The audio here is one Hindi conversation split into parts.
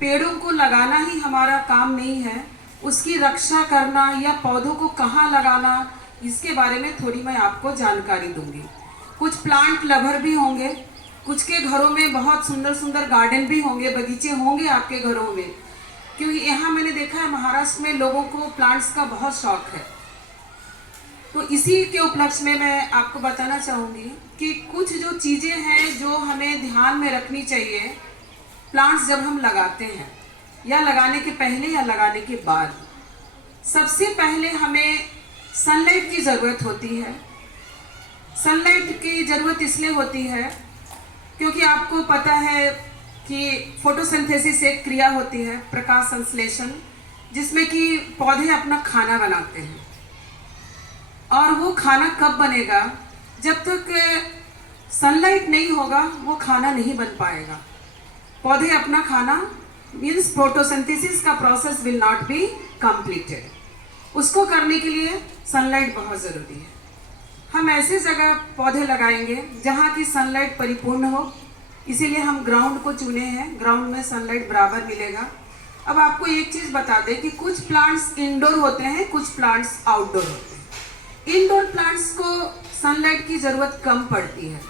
पेड़ों को लगाना ही हमारा काम नहीं है, उसकी रक्षा करना या पौधों को कहाँ लगाना, इसके बारे में थोड़ी मैं आपको जानकारी दूंगी। कुछ प्लांट लवर भी होंगे, कुछ के घरों में बहुत सुंदर सुंदर गार्डन भी होंगे, बगीचे होंगे आपके घरों में, क्योंकि यहाँ मैंने देखा है महाराष्ट्र में लोगों को प्लांट्स का बहुत शौक है। तो इसी के उपलक्ष्य में मैं आपको बताना चाहूँगी कि कुछ जो चीज़ें हैं जो हमें ध्यान में रखनी चाहिए प्लांट्स जब हम लगाते हैं, या लगाने के पहले या लगाने के बाद। सबसे पहले हमें सनलाइट की ज़रूरत होती है। सनलाइट की ज़रूरत इसलिए होती है क्योंकि आपको पता है कि फोटोसिंथेसिस एक क्रिया होती है, प्रकाश संश्लेषण, जिसमें कि पौधे अपना खाना बनाते हैं। और वो खाना कब बनेगा? जब तक सनलाइट नहीं होगा वो खाना नहीं बन पाएगा। पौधे अपना खाना मीन्स फोटोसिंथेसिस का process will not be completed. उसको करने के लिए सनलाइट बहुत ज़रूरी है। हम ऐसे जगह पौधे लगाएंगे जहाँ की सनलाइट परिपूर्ण हो, इसीलिए हम ग्राउंड को चुने हैं। ग्राउंड में सनलाइट बराबर मिलेगा। अब आपको एक चीज़ बता दें कि कुछ प्लांट्स इंडोर होते हैं, कुछ प्लांट्स आउटडोर होते हैं। इंडोर प्लांट्स को सनलाइट की ज़रूरत कम पड़ती है।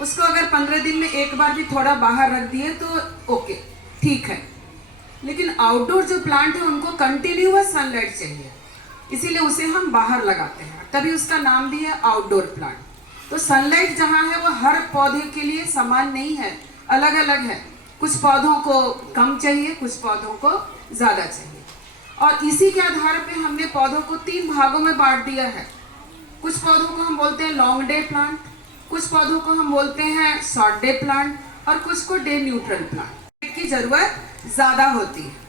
उसको अगर 15 दिन में एक बार भी थोड़ा बाहर रख दिए तो ओके, ठीक है। लेकिन आउटडोर जो प्लांट है उनको कंटिन्यूअस सनलाइट चाहिए, इसीलिए उसे हम बाहर लगाते हैं, तभी उसका नाम भी है आउटडोर प्लांट। तो सनलाइट जहाँ है वो हर पौधे के लिए समान नहीं है, अलग अलग है। कुछ पौधों को कम चाहिए, कुछ पौधों को ज़्यादा चाहिए। और इसी के आधार पे हमने पौधों को 3 भागों में बांट दिया है। कुछ पौधों को हम बोलते हैं लॉन्ग डे प्लांट, कुछ पौधों को हम बोलते हैं शॉर्ट डे प्लांट, और कुछ को डे न्यूट्रल प्लांट की ज़रूरत ज़्यादा होती है।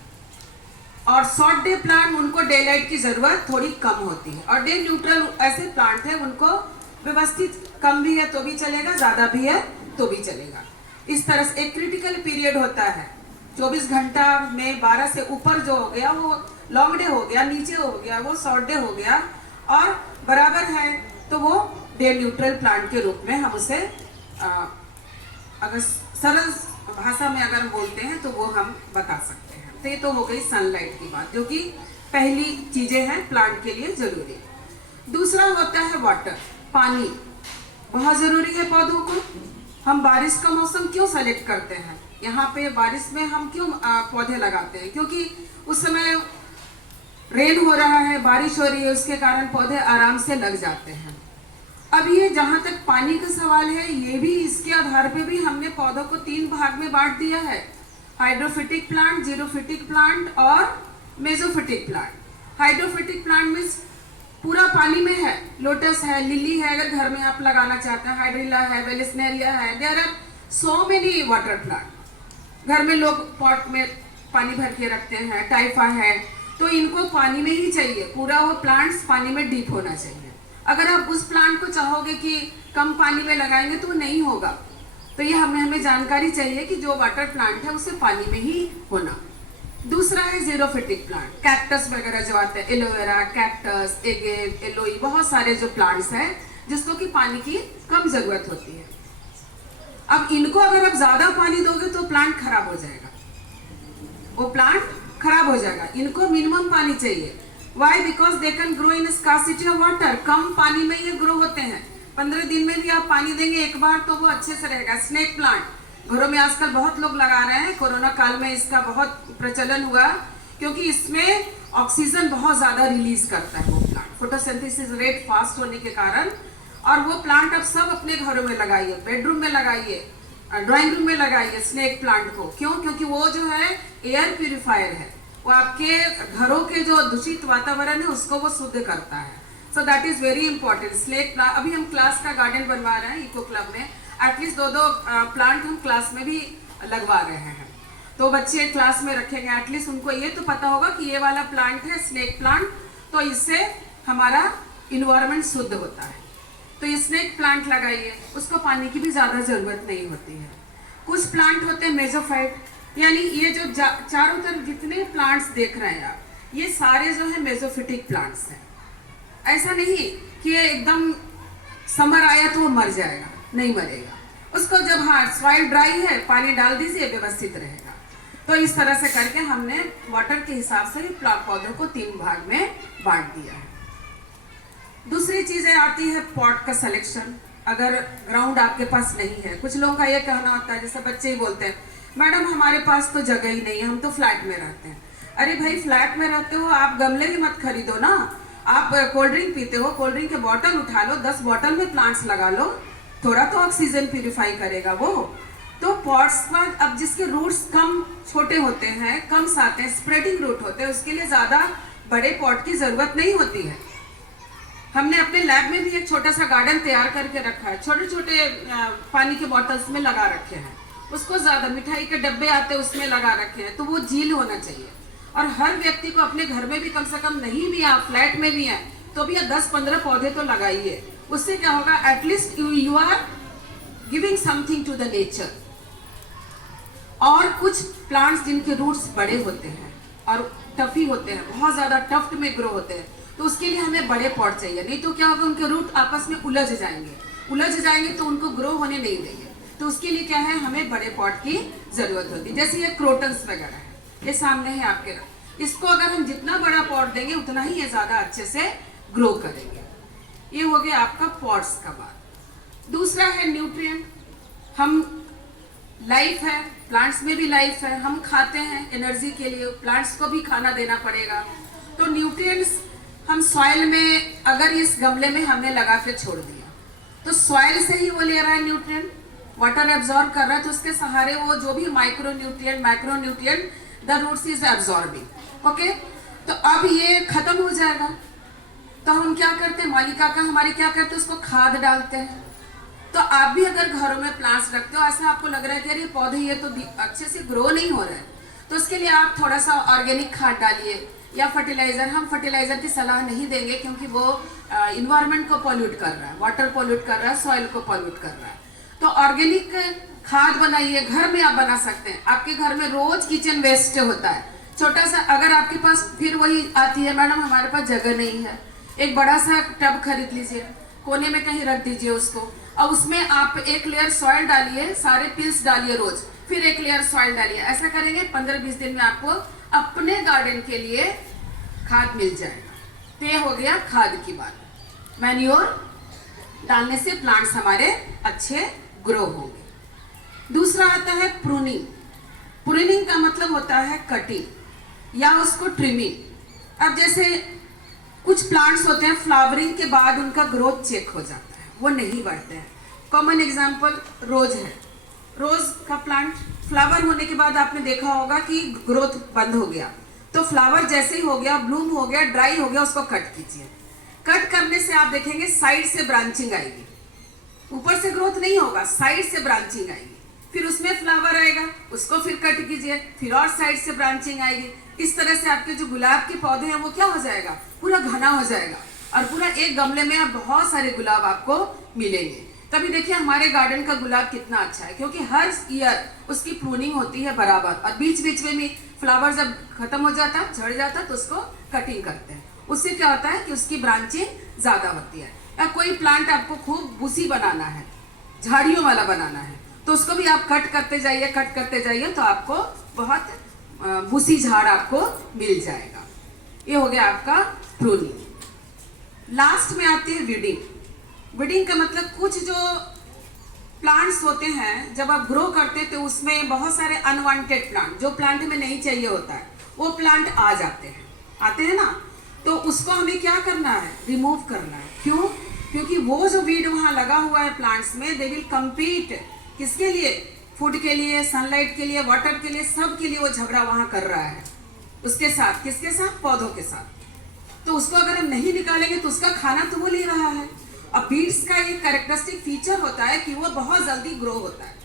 और शॉर्ट डे प्लांट उनको डे लाइट की ज़रूरत थोड़ी कम होती है। और डे न्यूट्रल ऐसे प्लांट है उनको व्यवस्थित कम भी है तो भी चलेगा, ज़्यादा भी है तो भी चलेगा। इस तरह से एक क्रिटिकल पीरियड होता है। 24 घंटा में 12 से ऊपर जो हो गया वो लॉन्ग डे हो गया, नीचे हो गया वो शॉर्ट डे हो गया, और बराबर है तो वो डे न्यूट्रल प्लांट के रूप में हम उसे अगर सरल भाषा में अगर बोलते हैं तो वो हम बता सकते हैं। तो ये तो हो गई सनलाइट की बात, जो कि पहली चीज़ें हैं प्लांट के लिए ज़रूरी। दूसरा होता है वाटर, पानी बहुत ज़रूरी है पौधों को। हम बारिश का मौसम क्यों सेलेक्ट करते हैं? यहाँ पे बारिश में हम क्यों पौधे लगाते हैं? क्योंकि उस समय रेन हो रहा है, बारिश हो रही है, उसके कारण पौधे आराम से लग जाते हैं। अब ये जहाँ तक पानी का सवाल है, ये भी इसके आधार पे भी हमने पौधों को 3 भाग में बांट दिया है, हाइड्रोफिटिक प्लांट, जीरोफिटिक प्लांट और मेसोफिटिक प्लांट। हाइड्रोफिटिक प्लांट मीन्स पूरा पानी में है, लोटस है, लिली है, अगर घर में आप लगाना चाहते हैं, हाइड्रिला है, वेलिस्नेरिया है, there are so many water plant. घर में लोग पॉट में पानी भर के रखते हैं, टाइफा है, तो इनको पानी में ही चाहिए, पूरा वो प्लांट्स पानी में डीप होना चाहिए। अगर आप उस प्लांट को चाहोगे कि कम पानी में लगाएंगे तो नहीं होगा। तो ये हमें जानकारी चाहिए कि जो वाटर प्लांट है उसे पानी में ही होना। दूसरा है जीरोफिटिक प्लांट, कैक्टस वगैरह जो आते हैं, एलोवेरा, कैक्टस, एगेव, एलोई, बहुत सारे जो प्लांट्स हैं जिसको कि पानी की कम जरूरत होती है। अब इनको अगर आप ज्यादा पानी दोगे तो प्लांट खराब हो जाएगा, वो प्लांट खराब हो जाएगा। इनको मिनिमम पानी चाहिए। Why? Because they can grow in scarcity of water. कम पानी में ये ग्रो होते हैं। 15 दिन में भी आप पानी देंगे एक बार तो वो अच्छे से रहेगा। स्नेक प्लांट घरों में आजकल बहुत लोग लगा रहे हैं, कोरोना काल में इसका बहुत प्रचलन हुआ, क्योंकि इसमें ऑक्सीजन बहुत ज़्यादा रिलीज करता है वो प्लांट, फोटोसिंथेसिस रेट फास्ट होने के कारण। और वो प्लांट आप सब अपने घरों में लगाइए, बेडरूम में लगाइए, ड्राइंग रूम में लगाइए स्नेक प्लांट को। क्यों? क्योंकि वो जो है एयर प्यूरिफायर है, वो आपके घरों के जो दूषित वातावरण है उसको वो शुद्ध करता है। So that is very important. Snake plant, अभी हम क्लास का गार्डन बनवा रहे हैं इको क्लब में, एटलीस्ट 2-2 प्लांट हम क्लास में भी लगवा रहे हैं। तो बच्चे क्लास में रखेंगे, एटलीस्ट उनको ये तो पता होगा कि ये वाला प्लांट है स्नेक प्लांट, तो इससे हमारा इन्वायरमेंट शुद्ध होता है। तो ये स्नेक प्लांट लगाइए, उसको पानी की भी ज़्यादा ज़रूरत नहीं होती है। कुछ प्लांट होते हैं मेसोफाइट, यानी ये जो चारों तरफ जितने प्लांट्स देख रहे हैं आप, ये सारे जो है मेसोफिटिक प्लांट्स हैं। ऐसा नहीं कि ये एकदम समर आया तो वो मर जाएगा, नहीं मरेगा। उसको जब हाँ सॉइल ड्राई है पानी डाल दीजिए, व्यवस्थित रहेगा। तो इस तरह से करके हमने वाटर के हिसाब से भी पौधों को 3 भाग में बांट दिया है। दूसरी चीजें आती है पॉट का सिलेक्शन। अगर ग्राउंड आपके पास नहीं है, कुछ लोगों का ये कहना होता है, जैसे बच्चे ही बोलते हैं, मैडम हमारे पास तो जगह ही नहीं है, हम तो फ्लैट में रहते हैं। अरे भाई, फ्लैट में रहते हो, आप गमले ही मत खरीदो ना। आप कोल्ड ड्रिंक पीते हो, कोल्ड ड्रिंक के बॉटल उठा लो, 10 बॉटल में प्लांट्स लगा लो, थोड़ा तो ऑक्सीजन प्यूरिफाई करेगा वो। तो पॉट्स पर अब जिसके रूट्स कम छोटे होते हैं, कम आते हैं, स्प्रेडिंग रूट होते हैं, उसके लिए ज़्यादा बड़े पॉट की ज़रूरत नहीं होती है। हमने अपने लैब में भी एक छोटा सा गार्डन तैयार करके रखा है, छोटे छोटे पानी के बॉटल्स में लगा रखे हैं, उसको ज़्यादा मिठाई के डब्बे आते हैं उसमें लगा रखे हैं, तो वो झील होना चाहिए। और हर व्यक्ति को अपने घर में भी कम से कम, नहीं भी आप फ्लैट में भी हैं तो भी 10-15 पौधे तो लगाइए। उससे क्या होगा, at least you are giving something to the nature. और कुछ प्लांट्स जिनके रूट्स बड़े होते हैं और टफी होते हैं, बहुत ज़्यादा टफ्ट में ग्रो होते हैं, तो उसके लिए हमें बड़े पॉट चाहिए, नहीं तो क्या होगा, उनके रूट आपस में उलझ जाएंगे तो उनको ग्रो होने नहीं देंगे। तो उसके लिए क्या है, हमें बड़े पॉट की ज़रूरत होती है। जैसे ये क्रोटन्स वगैरह है, ये सामने है आपके, इसको अगर हम जितना बड़ा पॉट देंगे उतना ही ये ज़्यादा अच्छे से ग्रो करेंगे। ये हो गया आपका पॉट्स का बात। दूसरा है न्यूट्रिएंट। हम लाइफ है, प्लांट्स में भी लाइफ है, हम खाते हैं एनर्जी के लिए, प्लांट्स को भी खाना देना पड़ेगा। तो न्यूट्रिएंट्स हम सॉइल में, अगर इस गमले में हमने लगा के छोड़ दिया तो सॉइल से ही वो ले रहा है न्यूट्रिएंट, वाटर एब्जॉर्ब कर रहा है, तो उसके सहारे वो जो भी micro nutrient, macro nutrient the roots is absorbing. Okay, तो अब ये खत्म हो जाएगा, तो हम क्या करते हैं, मालिका का हमारे क्या करते हैं, उसको खाद डालते हैं। तो आप भी अगर घरों में प्लांट्स रखते हो, ऐसा आपको लग रहा है कि अरे पौधे ये तो अच्छे से ग्रो नहीं हो रहे हैं, तो उसके लिए आप थोड़ा सा ऑर्गेनिक खाद डालिए या फर्टिलाइजर। हम फर्टिलाइजर की सलाह नहीं देंगे क्योंकि वो इन्वायरमेंट को पॉल्यूट कर रहा है, वाटर पॉल्यूट कर रहा है, सॉइल को पॉल्यूट कर रहा है। तो ऑर्गेनिक खाद बनाइए, घर में आप बना सकते हैं। आपके घर में रोज किचन वेस्ट होता है, छोटा सा, अगर आपके पास, फिर वही आती है, मैडम हमारे पास जगह नहीं है, एक बड़ा सा टब खरीद लीजिए, कोने में कहीं रख दीजिए उसको, और उसमें आप 1 लेयर सॉइल डालिए, सारे पिल्स डालिए रोज, फिर 1 लेयर सॉइल डालिए। ऐसा करेंगे 15-20 दिन में आपको अपने गार्डन के लिए खाद मिल जाएगा। तो ये हो गया खाद की बात। मैन्योर डालने से प्लांट्स हमारे अच्छे ग्रो होंगे। दूसरा आता है प्रूनिंग। प्रूनिंग का मतलब होता है कटिंग या उसको ट्रिमिंग। अब जैसे कुछ प्लांट्स होते हैं, फ्लावरिंग के बाद उनका ग्रोथ चेक हो जाता है, वो नहीं बढ़ते हैं। कॉमन एग्जांपल रोज है। रोज का प्लांट फ्लावर होने के बाद आपने देखा होगा कि ग्रोथ बंद हो गया, तो फ्लावर जैसे ही हो गया, ब्लूम हो गया, ड्राई हो गया, उसको कट कीजिए। कट करने से आप देखेंगे साइड से ब्रांचिंग आएगी, ऊपर से ग्रोथ नहीं होगा, साइड से ब्रांचिंग आएगी, फिर उसमें फ्लावर आएगा, उसको फिर कट कीजिए, फिर और साइड से ब्रांचिंग आएगी। इस तरह से आपके जो गुलाब के पौधे हैं वो क्या हो जाएगा, पूरा घना हो जाएगा, और पूरा एक गमले में आप बहुत सारे गुलाब आपको मिलेंगे। तभी देखिए हमारे गार्डन का गुलाब कितना अच्छा है, क्योंकि हर ईयर उसकी प्रूनिंग होती है बराबर, और बीच बीच में भी फ्लावर जब खत्म हो जाता है, झड़ जाता है, तो उसको कटिंग करते हैं। उससे क्या होता है कि उसकी ब्रांचिंग ज्यादा होती है। या कोई प्लांट आपको खूब बूसी बनाना है, झाड़ियों वाला बनाना है, तो उसको भी आप कट करते जाइए, तो आपको बहुत बूसी झाड़ आपको मिल जाएगा। ये हो गया आपका प्रूनिंग। लास्ट में आती है वीडिंग। वीडिंग का मतलब कुछ जो प्लांट्स होते हैं, जब आप ग्रो करते हैं तो उसमें बहुत सारे अनवांटेड प्लांट, जो प्लांट में नहीं चाहिए होता है, वो प्लांट आ जाते हैं ना, तो उसको हमें क्या करना है, रिमूव करना है। क्यों? क्योंकि वो जो वीड वहाँ लगा हुआ है प्लांट्स में, दे विल कम्पीट किसके लिए, फूड के लिए, सनलाइट के लिए, वाटर के लिए, सब के लिए वो झगड़ा वहाँ कर रहा है उसके साथ, किसके साथ, पौधों के साथ। तो उसको अगर हम नहीं निकालेंगे तो उसका खाना तो वो ले रहा है। अब बीड्स का एक कैरेक्टरिस्टिक फीचर होता है कि वो बहुत जल्दी ग्रो होता है,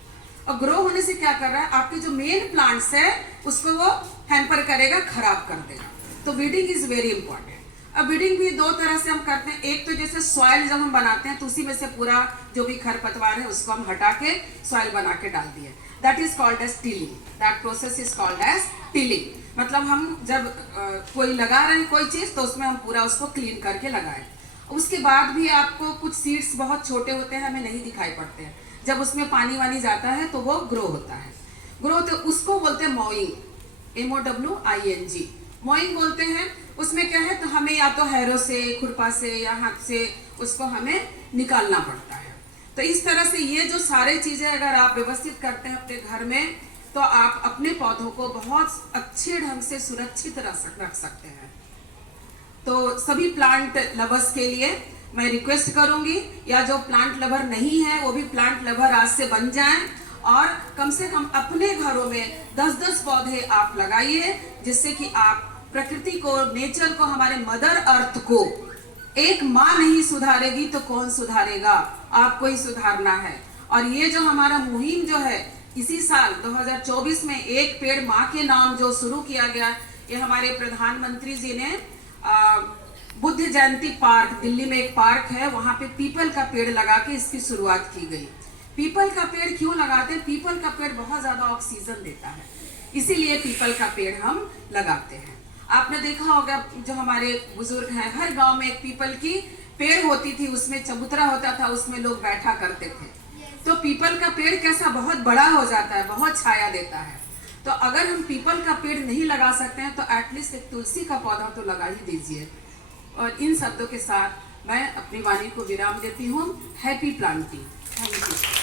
और ग्रो होने से क्या कर रहा है, आपके जो मेन प्लांट्स है उसको वो हैम्पर करेगा, खराब कर देगा। तो वीडिंग इज वेरी इंपॉर्टेंट। अब वीडिंग भी 2 तरह से हम करते हैं। एक तो जैसे सॉइल जब हम बनाते हैं तो उसी में से पूरा जो भी खरपतवार है उसको हम हटा के सॉइल बना के डाल दिए, that is called as tilling. That process is called as tilling. मतलब हम जब कोई लगा रहे हैं कोई चीज़, तो उसमें हम पूरा उसको क्लीन करके लगाएं। उसके बाद भी आपको कुछ सीड्स बहुत छोटे होते हैं, हमें नहीं दिखाई पड़ते हैं, जब उसमें पानी वानी जाता है तो वो ग्रो होता है। ग्रो तो उसको बोलते हैं मोइंग। MOWING। मोइंग बोलते हैं, उसमें क्या है, तो हमें या तो हैरो से, खुरपा से या हाथ से उसको हमें निकालना पड़ता है। तो इस तरह से ये जो सारे चीजें अगर आप व्यवस्थित करते हैं अपने घर में, तो आप अपने पौधों को बहुत अच्छे ढंग से सुरक्षित रख सकते हैं। तो सभी प्लांट लवर्स के लिए मैं रिक्वेस्ट करूंगी, या जो प्लांट लवर नहीं है वो भी प्लांट लवर आज से बन जाएं, और कम से कम अपने घरों में 10-10 पौधे आप लगाइए, जिससे कि आप प्रकृति को, नेचर को, हमारे मदर अर्थ को, एक माँ नहीं सुधारेगी तो कौन सुधारेगा, आपको ही सुधारना है। और ये जो हमारा मुहिम जो है, इसी साल 2024 में एक पेड़ माँ के नाम जो शुरू किया गया, ये हमारे प्रधानमंत्री जी ने बुद्ध जयंती पार्क, दिल्ली में एक पार्क है, वहां पे पीपल का पेड़ लगा के इसकी शुरुआत की गई। पीपल का पेड़ क्यों लगाते हैं? पीपल का पेड़ बहुत ज्यादा ऑक्सीजन देता है, इसीलिए पीपल का पेड़ हम लगाते हैं। आपने देखा होगा, जो हमारे बुजुर्ग हैं, हर गांव में एक पीपल की पेड़ होती थी, उसमें चबूतरा होता था, उसमें लोग बैठा करते थे। तो पीपल का पेड़ कैसा बहुत बड़ा हो जाता है, बहुत छाया देता है। तो अगर हम पीपल का पेड़ नहीं लगा सकते हैं, तो एटलीस्ट एक तुलसी का पौधा तो लगा ही दीजिए। और इन शब्दों के साथ मैं अपनी वाणी को विराम देती हूँ। Happy planting. Thank you.